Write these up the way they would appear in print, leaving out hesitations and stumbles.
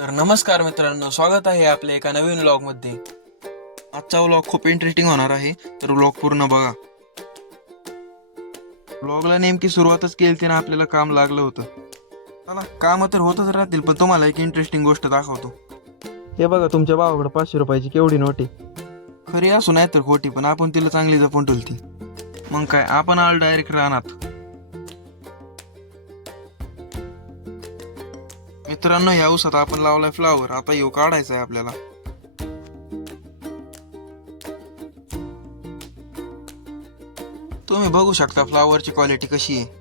तर नमस्कार मित्रांनो, स्वागत आहे आपल्या एका नवीन व्लॉग मध्ये. आजचा व्लॉग खूप इंटरेस्टिंग होणार आहे, तर व्लॉग पूर्ण बघा. व्लॉगला नेमकी सुरुवातच केली ना आपल्याला काम लागलं होतं. चला, काम तर होतच राहतील, पण तुम्हाला एक इंटरेस्टिंग गोष्ट दाखवतो. हे बघा, तुमच्या भावाकडे 500 रुपयाची केवढी नोट आहे. खरी असू नाही तर खोटी, पण आपण तिला चांगली जपून ठेवली. मग काय, आपण आलो डायरेक्ट राहणार. मित्रांनो, या ऊसात आपण लावलाय फ्लावर. आता येऊ काढायचा आहे आपल्याला. तुम्ही बघू शकता फ्लावरची क्वालिटी कशी आहे.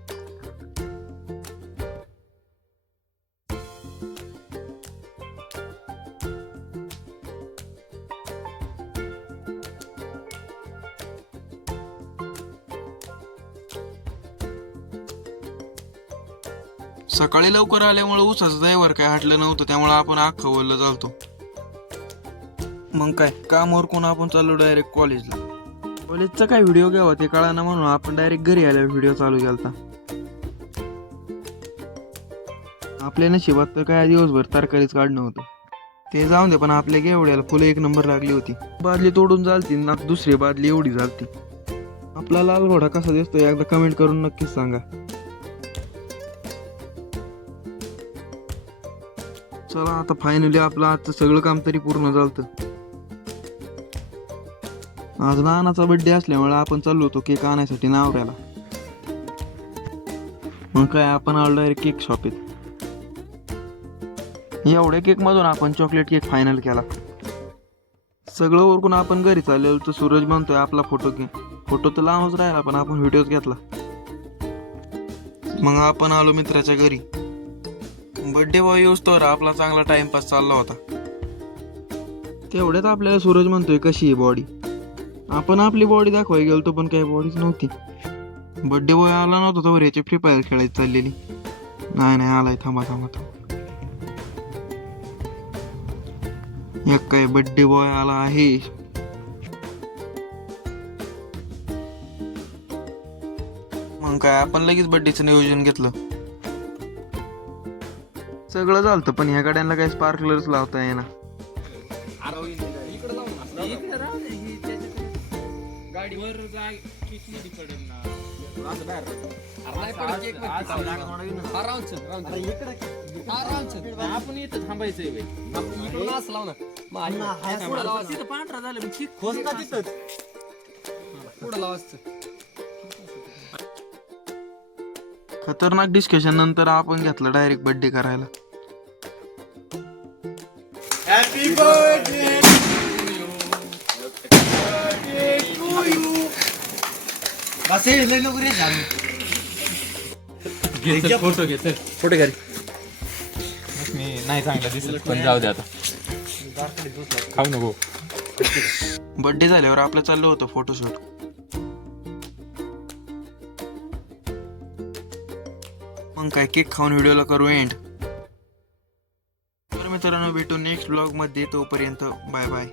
सकाळी लवकर आल्यामुळे ऊसाचं दैवर काय हटलं नव्हतं, त्यामुळे आपण अख्खं ओलं चालतो. मग काय, काम उरकून आपण चाललो डायरेक्ट कॉलेजला. कॉलेजचा काय व्हिडिओ घ्यावा ते कळाना, म्हणून आपण डायरेक्ट घरी आल्यावर व्हिडिओ चालू केलता. आपल्या नशिबात तर काय दिवसभर तरकारीच काढणं होतं. ते जाऊन दे, पण आपल्या गेवड्याला फुलं एक नंबर लागली होती. बादली तोडून चालती ना, दुसरी बादली एवढी चालती. आपला लाल घोडा कसा दिसतोय एकदा कमेंट करून नक्कीच सांगा. चला, आता फायनली आपलं आजचं सगळं काम तरी पूर्ण झालं. आज नानाचा बर्थडे असल्यामुळे आपण चाललो होतो केक आणायसाठी नावऱ्याला. मग काय, आपण आलो डायरेक्ट केक शॉपीत. एवढ्या केक मधून आपण चॉकलेट केक फायनल केला. सगळं ओरकून आपण घरी चाललेलो तर सूरज म्हणतोय आपला फोटो घे. फोटो तर लांबच राहिला, पण आपण व्हिडिओच घेतला. मग आपण आलो मित्राच्या घरी. बर्थडे बॉय येऊस तर आपला चांगला टाइमपास चालला होता. तेवढ्यात आपल्याला सूरज म्हणतोय कशी आहे बॉडी. आपण आपली बॉडी दाखवायला गेलतो, पण काही बॉडीच नव्हती. बर्थडे बॉय आला नव्हता तर याची फ्री फायर खेळायची चाललेली. नाही आलाय, थांबा. एक काय बर्थडे बॉय आला आहे. मग काय, आपण लगेच बर्थडेचं नियोजन घेतलं. सगळं झालं, पण ह्या गाड्यांना काही स्पार्कलर्स लावता येईना. आपण इथं थांबायचंय पांढरा झालं खतरनाक डिस्कशन नंतर आपण घेतलं डायरेक्ट बर्थडे करायला. Happy birthday to you. बस हे लय नको रे झालं. फोटो घे. मी नाही चांगला दिसत, पण जाऊ दे आता. खाऊ नको. बर्थडे झाल्यावर आपलं चाललं होतं फोटोशूट. मग काय, केक खाऊन व्हिडिओला करू एंड. तर मित्रांनो, भेटू नेक्स्ट ब्लॉग मध्ये. तोपर्यंत बाय बाय.